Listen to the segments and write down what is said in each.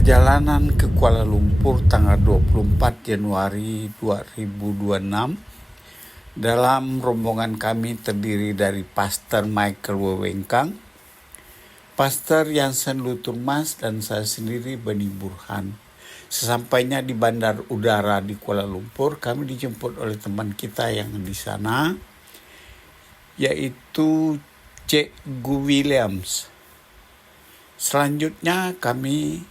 Perjalanan ke Kuala Lumpur tanggal 24 Januari 2026 dalam rombongan kami terdiri dari Pastor Michael Wewengkang, Pastor Jansen Luturmas, dan saya sendiri Bani Burhan. Sesampainya di bandar udara di Kuala Lumpur, kami dijemput oleh teman kita yang di sana, yaitu Cik Williams. Selanjutnya kami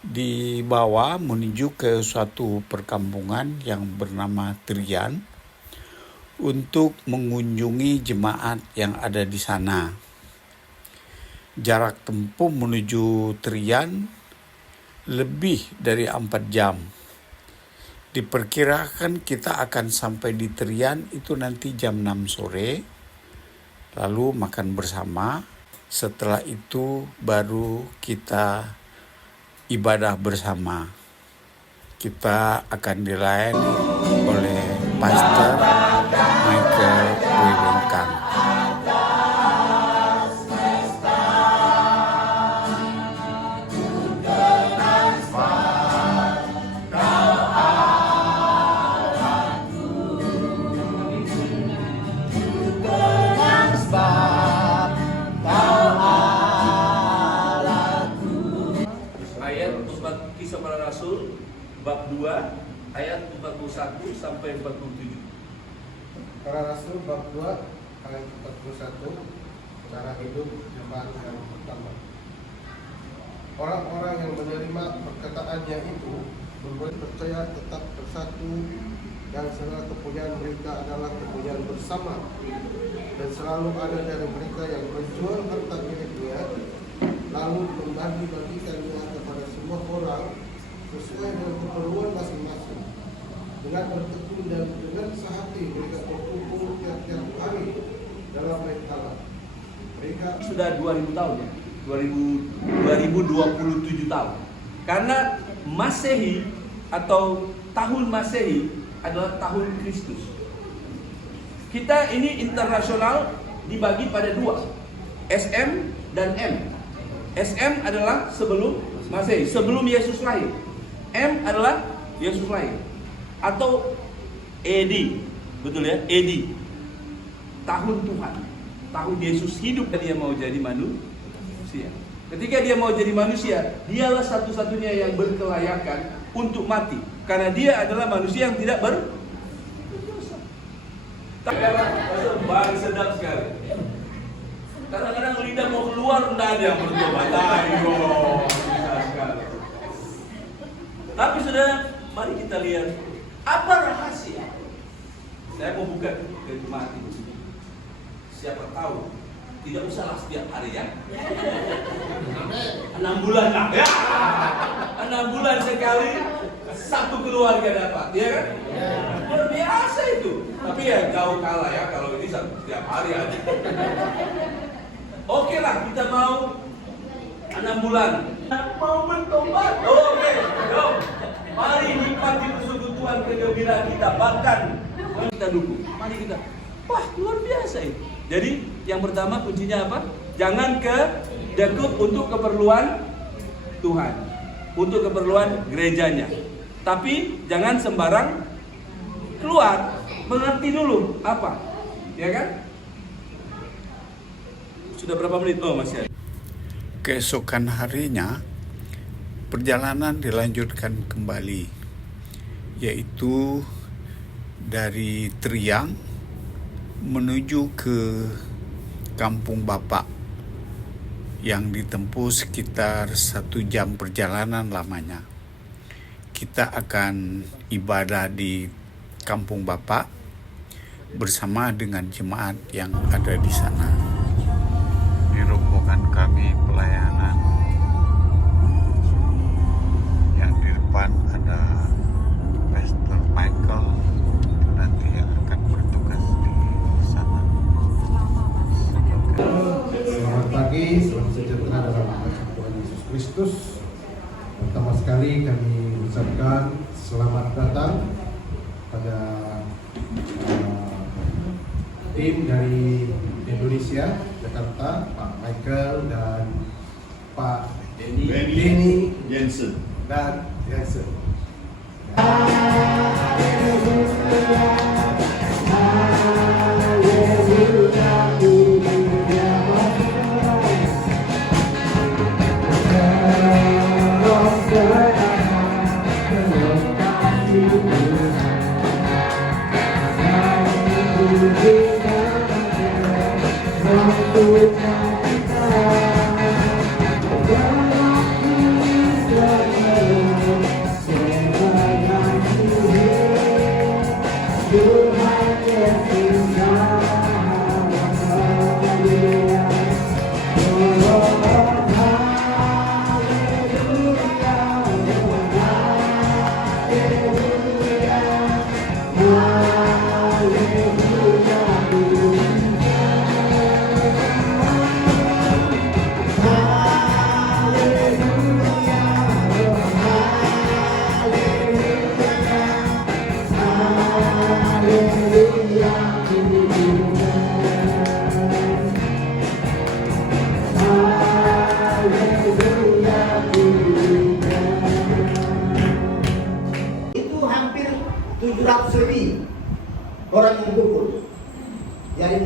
dibawa menuju ke suatu perkampungan yang bernama Trian untuk mengunjungi jemaat yang ada di sana. Jarak tempuh menuju Trian lebih dari 4 jam. Diperkirakan kita akan sampai di Trian itu nanti jam 6 sore, lalu makan bersama. Setelah itu baru kita ibadah bersama. Kita akan dilayani oleh Pastor Michael Wewengkang. Kisah Para Rasul bab 2 ayat 41 sampai 47. Para Rasul bab 2 ayat 41, cara hidup jemaat yang pertama. Orang-orang yang menerima perkataannya itu membuat percaya tetap bersatu, dan segala kepunyaan mereka adalah kepunyaan bersama, dan selalu ada dari mereka yang menjual harta miliknya lalu membagi-bagikannya kepada semua orang sesuai dengan keperluan masing-masing. Dengan bertekun dan dengan sehati mereka berkumpul tiap-tiap hari dalam Bait-Allah. Mereka Sudah 2000 tahun ya. 2027 tahun. Karena Masehi atau tahun Masehi adalah tahun Kristus. Kita ini internasional dibagi pada dua, SM dan M. SM adalah sebelum Masehi, sebelum Yesus lahir. M adalah Yesus lahir. Atau AD, betul ya? AD, tahun Tuhan, tahun Yesus hidup dan dia mau jadi manusia. Ketika dia mau jadi manusia, dialah satu-satunya yang berkelayakan untuk mati, karena dia adalah manusia yang tidak berdosa. Bang sedap sekali. Kadang-kadang lidah mau keluar, tidak ada yang bertobat. Ayo, bisa sekali. Tapi saudara, mari kita lihat apa rahasia. Saya mau buka ke jemaat ini. Siapa tahu, tidak usahlah setiap hari ya. 6 bulan lah ya. 6 bulan sekali satu keluarga dapat, ya kan? Luar biasa itu. Tapi ya jauh kalah ya kalau ini setiap hari aja. Oke lah, kita mau 6 bulan. Mau bertobat. Oke, yuk. Mari nikmati persekutuan kegembiraan kita. Bahkan kita dukung. Mari kita. Wah, luar biasa itu. Jadi yang pertama kuncinya apa? Jangan dekut untuk keperluan Tuhan, untuk keperluan gerejanya. Tapi jangan sembarang keluar. Mengerti dulu apa, ya kan? Sudah berapa menit? Oh, masih ada. Keesokan harinya perjalanan dilanjutkan kembali, yaitu dari Triang menuju ke Kampung Bapak yang ditempuh sekitar 1 jam perjalanan lamanya. Kita akan ibadah di Kampung Bapak bersama dengan jemaat yang ada di sana. Di rombongan kami pelayanan yang di depan ada Pastor Michael, nanti yang akan bertugas di sana. Selamat pagi, selamat sejahtera dalam nama Tuhan Yesus Kristus. Pertama sekali kami ucapkan selamat datang pada tim dari Indonesia, Jakarta, Pak Michael dan Pak Denny Jensen. dan Yansen. Itu hampir 700 lebih orang yang berkumpul. Jadi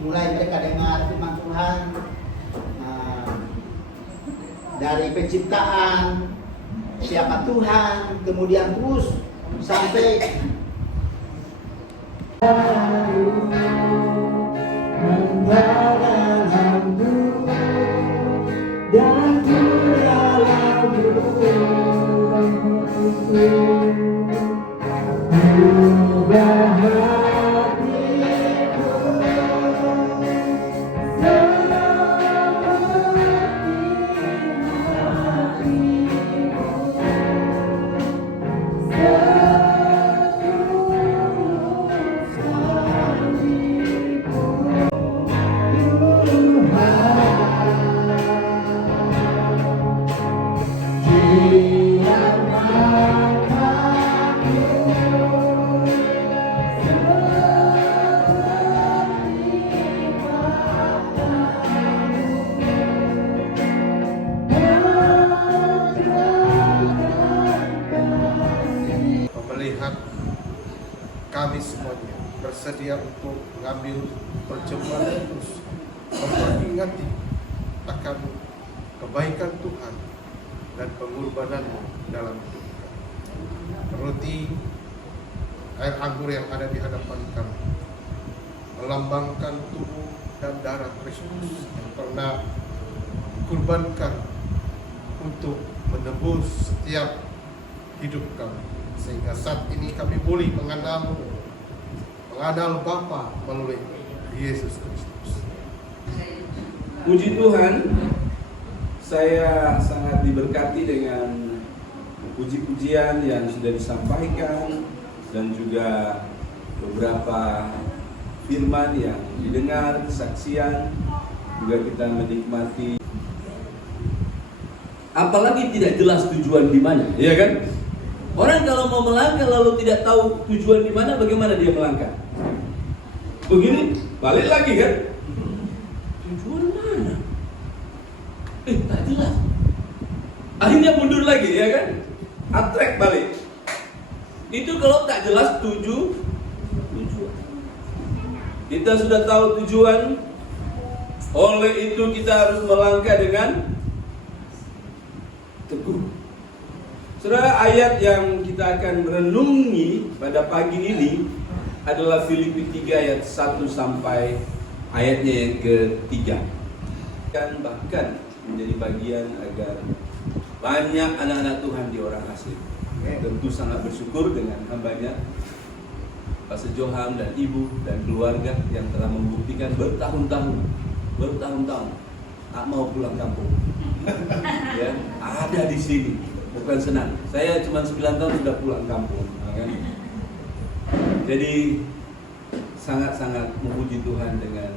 mulai mereka dengar firman Tuhan dari penciptaan, siapa Tuhan, kemudian terus sampai melihat kami semuanya bersedia untuk mengambil percobaan terus memperingati akan kebaikan Tuhan dan pengorbanan-Mu dalam hidup kami. Roti air anggur yang ada di hadapan kami melambangkan tubuh dan darah Kristus yang pernah dikorbankan untuk menebus setiap hidup kami, sehingga saat ini kami boleh mengenal Bapa melalui Yesus Kristus. Puji Tuhan, saya sangat diberkati dengan puji-pujian yang sudah disampaikan dan juga beberapa firman yang didengar, kesaksian, juga kita menikmati. Apalagi tidak jelas tujuan di mana, ya kan? Orang kalau mau melangkah lalu tidak tahu tujuan di mana, bagaimana dia melangkah? Begini, balik lagi kan? Tujuan mana? Tak jelas. Akhirnya mundur lagi, ya kan? Attract balik. Itu kalau tak jelas tujuan. Kita sudah tahu tujuan, oleh itu kita harus melangkah dengan teguh. Saudara, ayat yang kita akan merenungi pada pagi ini adalah Filipi 3 ayat 1 sampai ayatnya yang ketiga. Bahkan menjadi bagian agar banyak anak-anak Tuhan di orang asing. Tentu sangat bersyukur dengan hambanya Pastor Johan dan ibu dan keluarga yang telah membuktikan bertahun-tahun tak mau pulang kampung. Ya, ada di sini. Bukan senang. Saya cuma 9 tahun sudah pulang kampung, kan? Jadi sangat-sangat memuji Tuhan dengan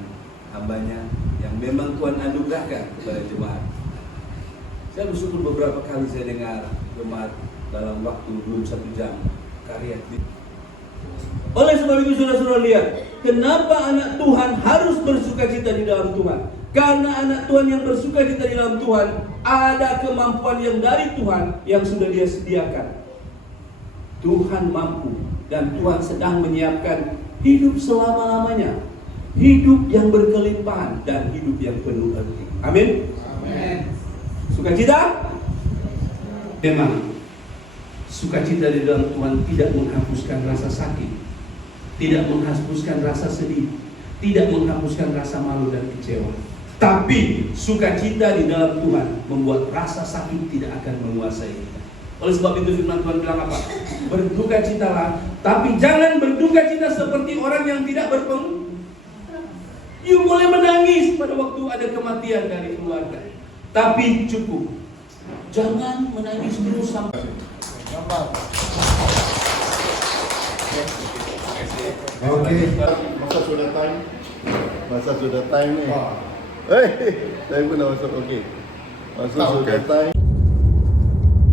hambanya yang memang Tuhan anugerahkan kepada jemaat. Saya bersyukur beberapa kali saya dengar jemaat dalam waktu belum 1 jam karya. Oleh sebab itu saudara-saudara lihat, kenapa anak Tuhan harus bersukacita di dalam Tuhan? Karena anak Tuhan yang bersukacita di dalam Tuhan, ada kemampuan yang dari Tuhan yang sudah Dia sediakan. Tuhan mampu dan Tuhan sedang menyiapkan hidup selama-lamanya. Hidup yang berkelimpahan dan hidup yang penuh arti. Amin. Amin. Sukacita? Memang sukacita di dalam Tuhan tidak menghapuskan rasa sakit, tidak menghapuskan rasa sedih, tidak menghapuskan rasa malu dan kecewa. Tapi sukacita di dalam Tuhan membuat rasa sakit tidak akan menguasai kita. Oleh sebab itu firman Tuhan bilang apa? Berdukacitalah, tapi jangan berdukacita seperti orang yang tidak berpengaruh. You boleh menangis pada waktu ada kematian dari keluarga, tapi cukup. Jangan menangis terus sampai. Oke. Masa sudah time nih. Saya pun dah masuk okey. Masa sudah time.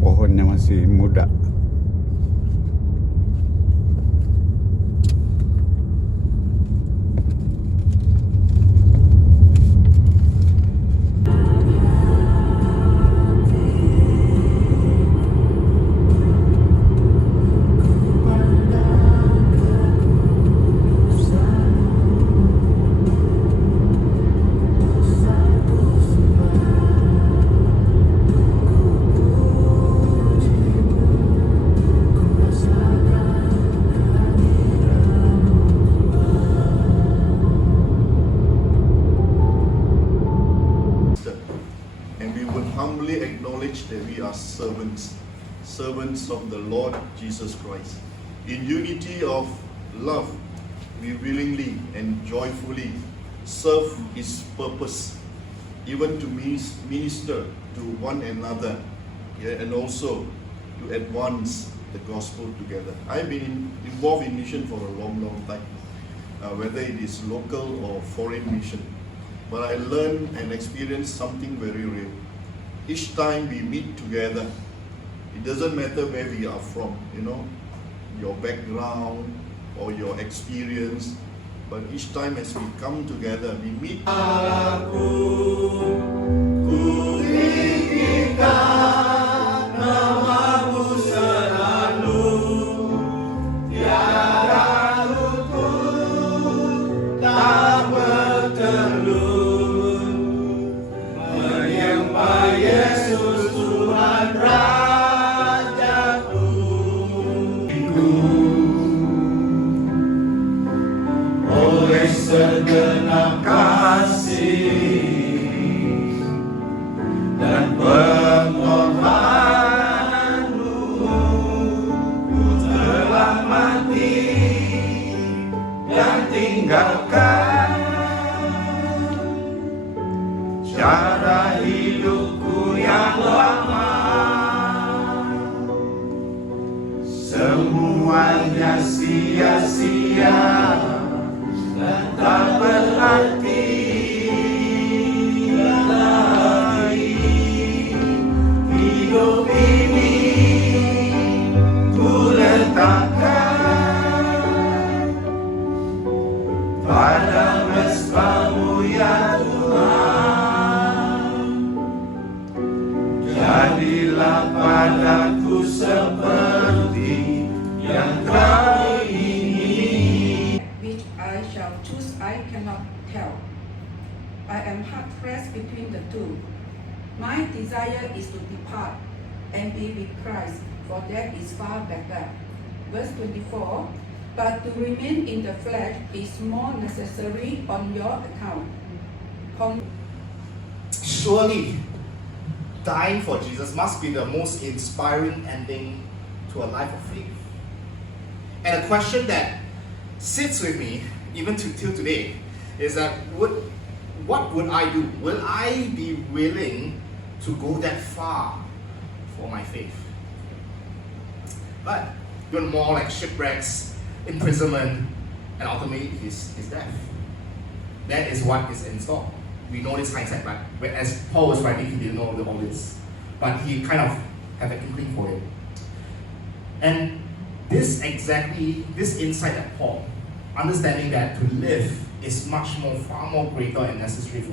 Pohonnya masih muda. And we would humbly acknowledge that we are servants of the Lord Jesus Christ. In unity of love, we willingly and joyfully serve His purpose, even to minister to one another, and also to advance the gospel together. I've been involved in mission for a long time, whether it is local or foreign mission. But I learned and experienced something very real. Each time we meet together, it doesn't matter where we are from, your background or your experience, but each time as we come together, we meet. Oleh segenap kasih dan pengorbananmu, ku telah mati dan tinggalkan cara hidupku yang lama. Semuanya sia-sia dan tak berarti lagi. Hidup ini ku letakkan pada mesbah-Mu ya Tuhan. Jadilah padaku seperti yang Kau ingini. Which I shall choose, I cannot tell. I am hard pressed between the two. My desire is to depart and be with Christ, for that is far better. Verse 24. But to remain in the flesh is more necessary on your account. Surely, dying for Jesus must be the most inspiring ending to a life of faith. And a question that sits with me even till today is that what would I do? Will I be willing to go that far for my faith? But even more like shipwrecks, imprisonment, and ultimately his death. That is what is in store. We know this hindsight, but as Paul was writing, he didn't know all this. But he kind of had an inkling for it. And this insight that Paul, understanding that to live is far more greater and necessary for